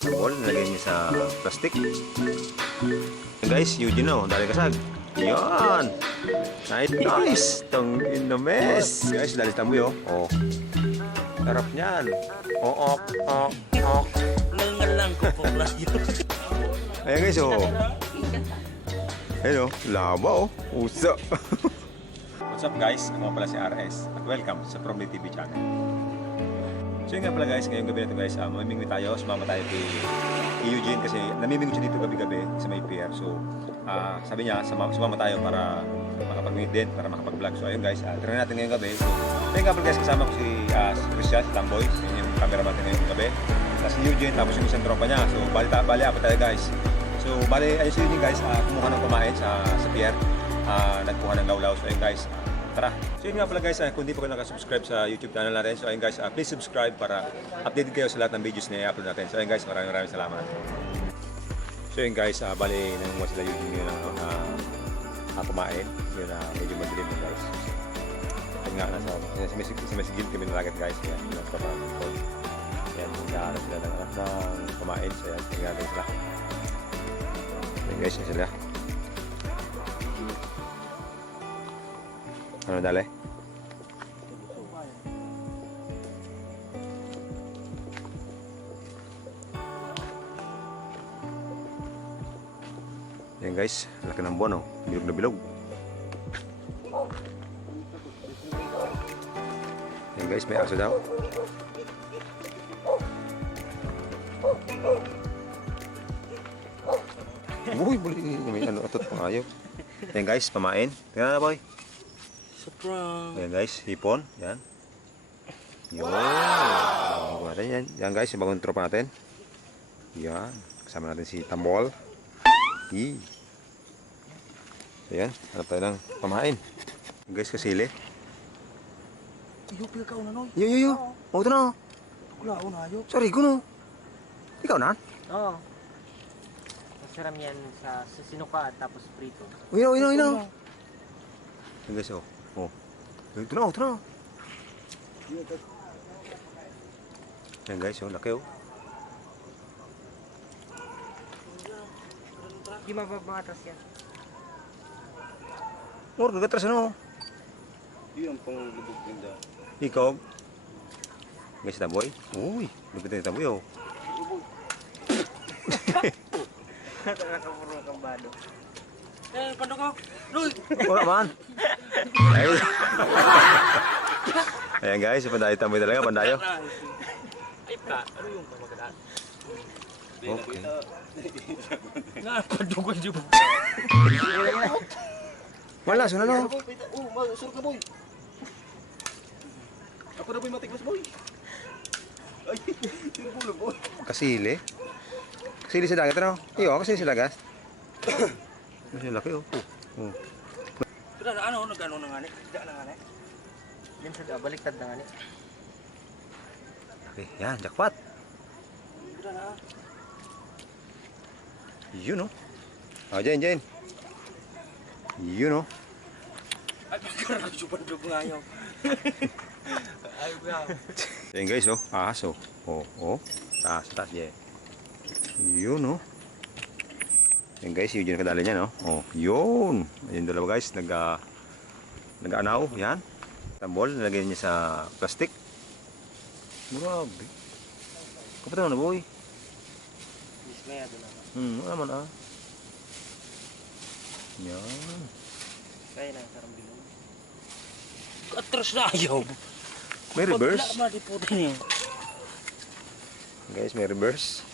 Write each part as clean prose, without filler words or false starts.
Ball, nilagay niya sa plastic. Guys, Eugene oh, dali kasag. Yan. Nice. Tong in the mess. Guys, dali tamboy oh. Oh. Sarap niyan. Oh, oh, oh, oh. Lang ko po lang yun. Ayan guys, oh. Ayan oh, laba oh. Usa. What's up guys? Ako nga pala si RS at welcome sa From TV channel. So yun nga pala guys, ngayong gabi na ito guys, mamimingwi tayo, sumama tayo kay Eugene kasi namimingwi siya dito gabi-gabi sa may pier. So sabi niya, sumama tayo para makapag-meet din, para makapag-vlog. So ayun guys, try natin ngayong gabi. So ayun nga pala guys, kasama ko si Christian, si Tamboy, yun yung cameraman natin ngayong gabi. Tapos si Eugene, tapos yung isang tropa niya. So bali apat tayo guys. So ayun si Eugene guys, kumuha ng kumain sa pier, nagkuha ng lawlaw. So ayun guys, tara. So yun nga pala guys, kung di pa kayo nakasubscribe sa YouTube channel natin, so ayun guys, please subscribe para updated kayo sa lahat ng videos na i-upload natin. So ayun guys, maraming salamat. So yun guys, bali nangunguha sila yung kumain. Yun medyo madilim yun guys. Ayun nga, sumisigil kami ng lagat guys. Yan, yung trabaho. Yan, nagkaharap sila ng kumain. So yan, tingnan natin sila. Ayun guys, yun sila. Ano dali? Yan guys, laki ng buwan oh. Bilog na bilog. Yan guys, may aso daw. Uy, may ano atot pang ayaw. Yan guys, pamain. Tingnan na boy. Surprise. Yan guys, hipon. Yan. Yun. Yan. Yan guys, yung bagong tropa natin. Yan. Kasama natin si Tambol. Ayan, hanap tayo ng pamain. Yan guys, kasili. Iyo, ka na noy. Yo. Mau ito na. Wala ako na ayo. Sorry, kuno. Ikaw na? Oo. Masarap yan sa sinuka at tapos prito. Uy. Yan guys, oh. Oh. Ito na. Yan guys, oh, laki oh. Di mababatas yan. Mor, gagatras ano? Iyon pang lubog ganda. Ikaw. Guys, Tamboy. Uy, lupit na Tamboy oh. Nakapuro ng kambado. Pando ko. Noy. Wala man. Ayan guys, pandayo Tamboy talaga, pandayo. Ay pa, ano yung pamagdaan? Okay. Nga, padugon di ba? Wala, suna no. Masur ka boy. Ako na boy matikmas boy. Ay, sirbulo boy. Kasili. Kasili sa dagat ano? Iyo, kasili sa dagat. Mas laki oh. Oh. Pero ano, nagano na nga ni? Tidak na nga ni. Yan sa baliktad na nga ni. Okay, yan, jackpot. Tidak na. Yun oh. Jen. Yun oh. Ay, magkaroon ko chupan-chupan nga yun. Ay, bro. Yan guys oh, ahas oh. Oh. Taas, yeah. Yun oh. Yan guys, yun yung kadali niya no. Oh, yun. Ayun dalawa guys, nag-anaw, yan. Tambol, nilagay niya sa plastic. Grabe. Kapatid mo na boy. Dismayado na. Wala man ah. Yan. Kaya na, sarang bilog. Atras na ayaw. May reverse. Pagla maliputin eh. Guys, may reverse.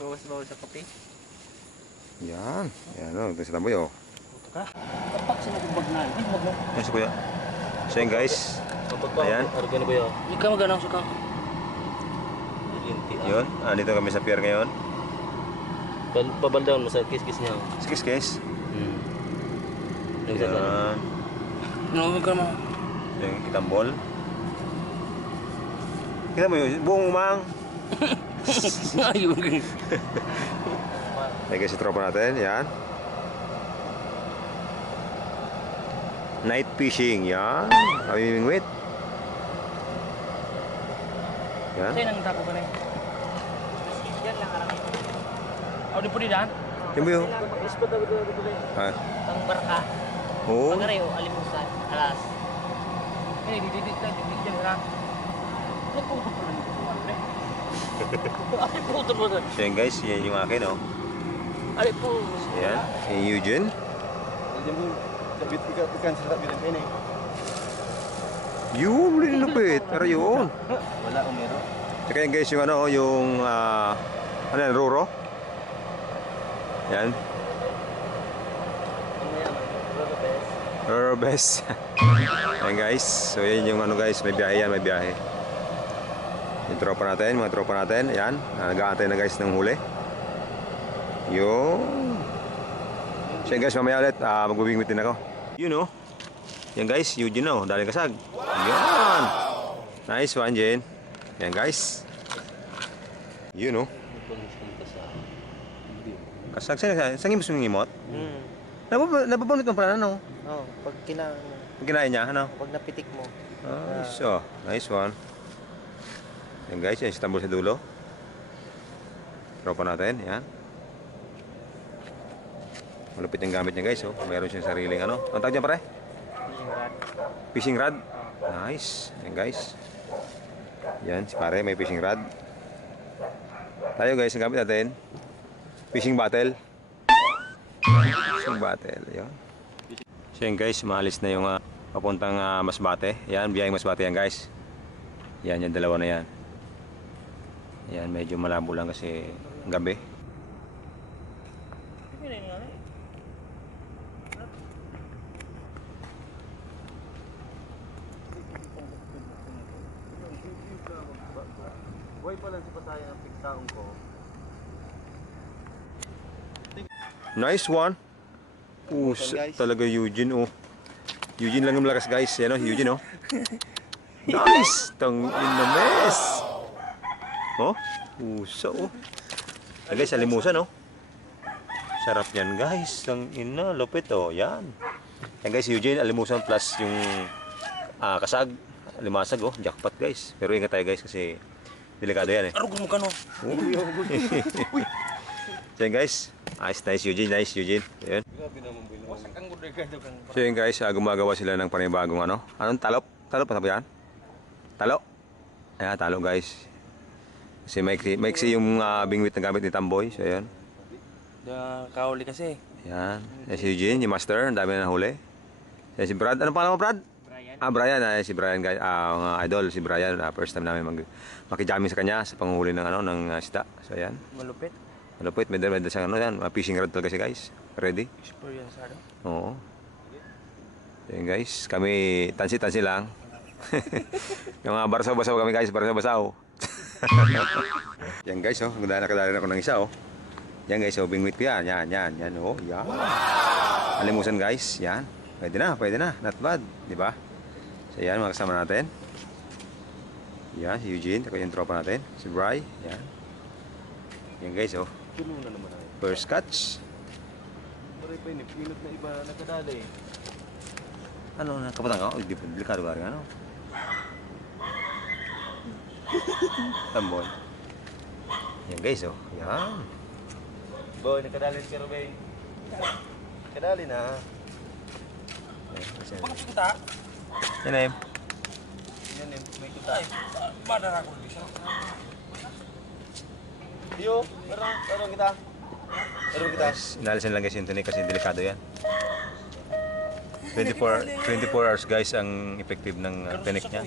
Bawas sa kape. Yan. Yan o. Ito si Tamboy o. Kapak sa nagbag na. Ay, wag na. Yan si Kuya. So yan guys. Ayan. Argano ba yun? Hindi ka maganang suka. Yun. Dito kami sa pier ngayon. Pabaldawan mo sa kiss-kiss niya. Skis. Yan. Yan. No, ka mo. Yung Tambol. Kita mo yun. Buong umang. Ayun. Yan guys, si tropa natin. Yan. Night fishing, yan. Kamimingwit. Yan. Sa'yo nang tapo ka na eh. Yan lang arang. Oh, di po di daan? Yan ba yun? Ispot na dito. Ah. Ang barka. Oo. Pagkarayo, alimusan. Alas. Eh, didit dyan ha. Ano po ito po dito? Ano po ito po dito? So yan guys, yan yung akin oh. Ano po? Yan, yung Eugene. Diyan po, ikan sa sabi ng ini. Yun, muli nilupit. Pero yun. Wala kung meron. Tsaka yan guys, yung ano, yung ano yan, Roro. Yan. Roro best. Yan guys, so yan yung ano guys, may biyahe yan, may biyahe. Yung tropa natin, mga tropa natin, yan. Nag-aantay na guys ng huli. Yun. So yan guys, mamaya ulit, magbubingwit din ako. Yun oh. Yan guys, Eugene oh, daling kasag. Yan. Nice one, Jen. Yan guys. Yun oh. Kasag, saan yung gusto mong imot? Nababanot mo pala ano? Oh, pag Kinain niya, ano? pag napitik mo. Nice oh. Nice one. Yan guys, yan si tambol sa dulo. Tropa natin, yan. Malupit yung gamit niya guys oh. Meron siyang sariling ano. Ang tawag niya pare? Fishing rod. Nice. Yan guys. Yan si pare may fishing rod. Tayo guys, ang gamit natin. Fishing bottle. Fishing bottle. Yan. So yan guys, maalis na yung papuntang Masbate. Yan, biyaheng Masbate yan guys. Yan, yung dalawa na yan. Yan, medyo malabo lang kasi gabi. Buhay pa lang si Pasaya ang pigsaong ko. Nice one. Talaga Eugene oh. Eugene lang yung malakas guys. Yan oh, Eugene oh. Nice! Tang ina mes. Oh, puso oh. Ah, guys, alimusan oh. Sarap yan guys. Tang ina, lupit oh. Yan. Yan guys, Eugene, alimusan plus yung kasag. Limasag oh, jackpot guys. Pero ingat tayo guys kasi delikado yan eh. Arugos mo ka no? So yan guys, nice Eugene, nice Eugene. Yan. Wasak ang guday ka kang. So yan guys, gumagawa sila ng panibagong ano. Anong talop? Talop pa yan? Talo? Ayan, talo guys. Kasi maiksi yung bingwit na gamit ni Tamboy. So yan. Kauli kasi. Yan. Yan si Eugene, yung master. Ang dami na nahuli. Yan si Brad. Anong pangalan mo Brad? Brian. Brian. Si Brian guys. Ang idol, si Brian. First time namin makijamming sa kanya sa panguhuli ng ano, ng isda. So yan. Malupit. Malupit. May dala siyang ano yan. Fishing rod talaga siya guys. Ready? Experience ano? Oo. Yan guys, kami tansi-tansi lang. Yung mga barasaw-basaw kami guys, barasaw-basaw. Yan guys, oh, nakadala ako ng isa oh. Yan guys, oh, bingwit ko yan, yan, oh, yan. Alimusan guys, yan. Pwede na, not bad, di ba? So yan, mga kasama natin. Yan, si Eugene, ako yung tropa natin, si Bri, yan. Yan guys, oh. Puno na naman ay. First catch. Maray pa yun, pinot na iba nakadala eh. Ano, nakapatang ka? Oh, delikado ka rin, ano? Tambol. Yan guys, oh. Yan. Boy, nakadali ka Robay. Nakadali na. Bakit kita? Yan eh. Yan eh, may kita eh. Madara ko bisa. Yo, meron kita. Meron kita. Inalisan lang guys yung tunig kasi delikado yan. 24 hours guys ang effective ng tinik niya.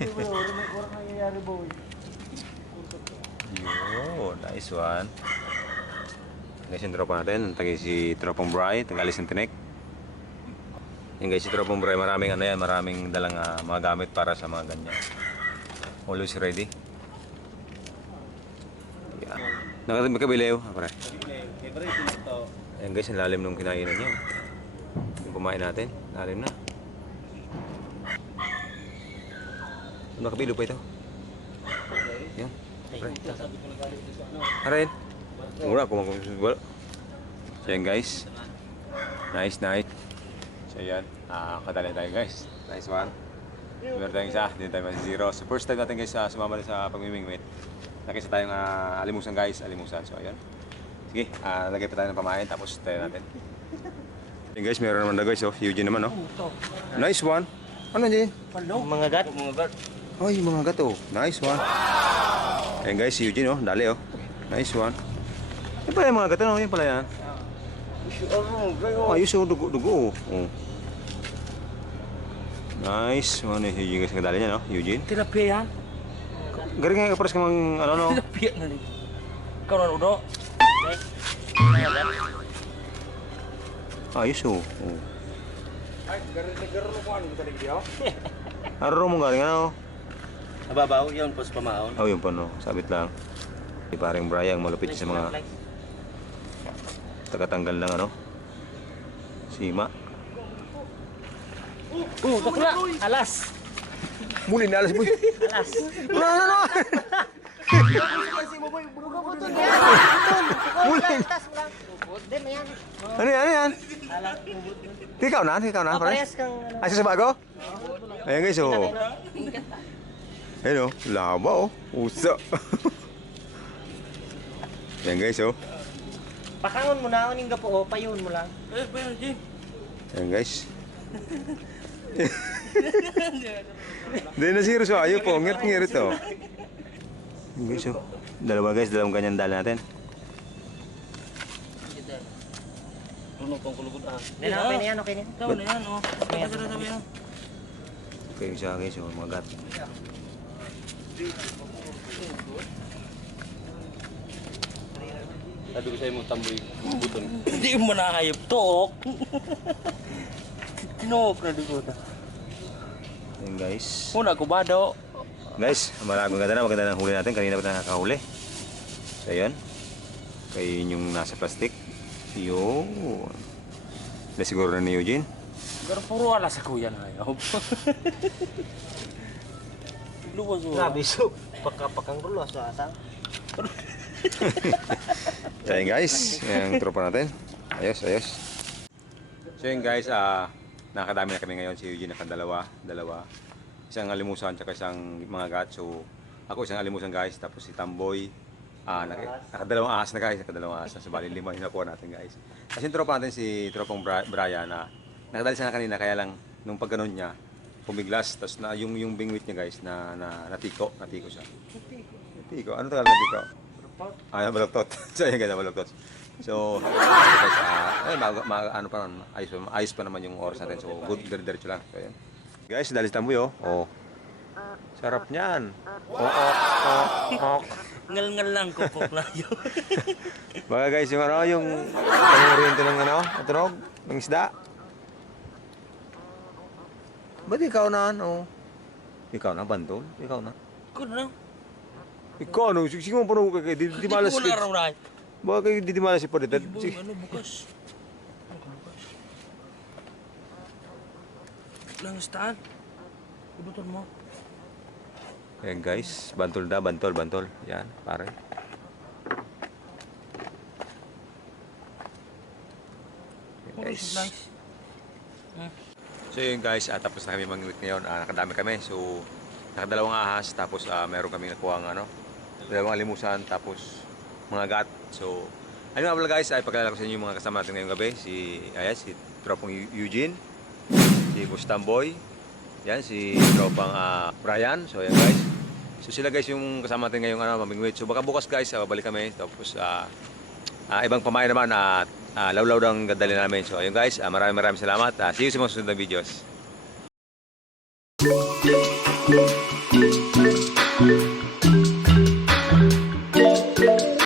Orang nangyayari boy. Yo, nice one. Guys, yung tropa natin, tagay si Tropong Bri, tagalis ng tinik. Yung guys, si Tropong Bri, maraming ano yan, maraming dalang mga gamit para sa mga ganyan. Always ready. Yeah. Nakabilew, pare. Ayan guys, ang lalim nung kinainan niya. Yung kumain natin, lalim na. Nakabilew pa ito. Yan. Arin. Mura ako magkukusugbal. So yan guys. Nice. So yan, kadali tayo guys. Nice one. Meron tayong isa, hindi tayo mas-zero. So first time natin guys sumama rin sa pagmimingwit. Nakisa tayong alimusan guys, alimusan. So ayun. Sige, lagay pa tayo ng pamain tapos tayo natin. Yan guys, meron naman na guys. Oh. Eugene naman, oh. Nice one. Ano yun? Mga gat. Ay, mga gato. Nice one. Ayan guys, si Eugene, oh. Dali, oh. Nice one. Yan pala yung mga gato, no? Yan pala yan. Ayos, oh. Dugo. Oh. Nice one. Eugene guys, kadali niya, no? Eugene. Tilapia yan. Galing nga kaparas ka mang, ano, no? Tilapia na rin. Ikaw na udo. Ayos, oh. Aro mo galing, ano? Nababaw, yun po sa pamaon. Oh, yun pa, no? Sabit lang. Si paring Brian, malupit sa mga tagatanggal ng, ano? Sima. Bakla. Alas. Muli na alas, boy. Alas. No. Ano yan? Ikaw na, pares? Parehas kang ano. Ay, sa bago? Ayan guys, oh. Ayan, oh. Laba, oh. Usa. Ayan guys, oh. Pakangon mo na, uning gapo, payun mo lang. Ayan guys. Hindi na serious, oh. Ayaw po, ngirit oh. Ayan guys, oh. Dalawa guys, dalawang ganyan dala natin. Ano pang kulugod Then, okay na yan, okay na yan. Ikaw na yan, oh. Sabi yan. Okay, siya guys, oh. Mga gat. Sabi ko sa'yo mo tamboy buton. Hindi mo na hayop to, oh. Tinok na di ko. Ayan guys. Una ko ba daw? Guys, maganda na huli natin. Kanina pa tayo nakakahuli. So, ayan. Kaya yun yung nasa plastic. Yun. Na siguro na ni Eugene. Pero puro alas ako yan, hayop. Luwas, oh. Grabe, so. Pakang rulo, so ata. So yun guys, yung tropa natin. Ayos. So yun guys, nakakadami na kami ngayon. Si Eugene nakadalawa. Isang alimusan tsaka isang mga gat. So ako isang alimusan guys. Tapos si Tamboy. Nakadalawang ahas na guys. So bali 5 yung nakuha natin guys. Kasi yung tropa natin si tropang Brian na nakadali siya na kanina. Kaya lang nung pagganon niya, pumiglas. Tapos na, yung bingwit niya guys na natiko siya. Natiko? Ano tagal natiko? Baluktot. So yun guys, baluktot. So, guys, ano pa naman, ayos pa naman yung oras natin. So, good, diretso lang. So, yun. Guys, dali si Tamboy, oh. Oh. Sarap niyan. Oh. Ngal-ngal lang ko po playo. Baga guys, yung ano, yung pangoriente ng ano, tunog, ng isda. Ba't ikaw na, ano? Ikaw na, bantol? Ikaw na? Ko na. Ikaw, ano? Sige mo pa di malas. Hindi ko na raw. Baka kayo di malas si Paditat. Ano bukas? Langastaan. Ibuton mo. Ayan guys, bantol. Yan, pare. Ayan, guys. Nice. So yun guys, tapos na kami mangwit ngayon. Nakadami kami. So, nakadalawang ahas. Tapos meron kami nakuha ng dalawang alimusan. Tapos mga gat. So, ayun nga pala guys, ay pagkalala ko sa inyo yung mga kasama natin ngayong gabi. Si tropang Eugene. Si Boss Tamboy. Yan, si tropang Brian. So yan guys. So sila guys yung kasama natin ngayong mamingwit. So baka bukas guys, babalik kami. Tapos ibang pamain naman na lawlaw ng gadali namin. So ayun guys, maraming salamat. See you sa mga susunod na videos.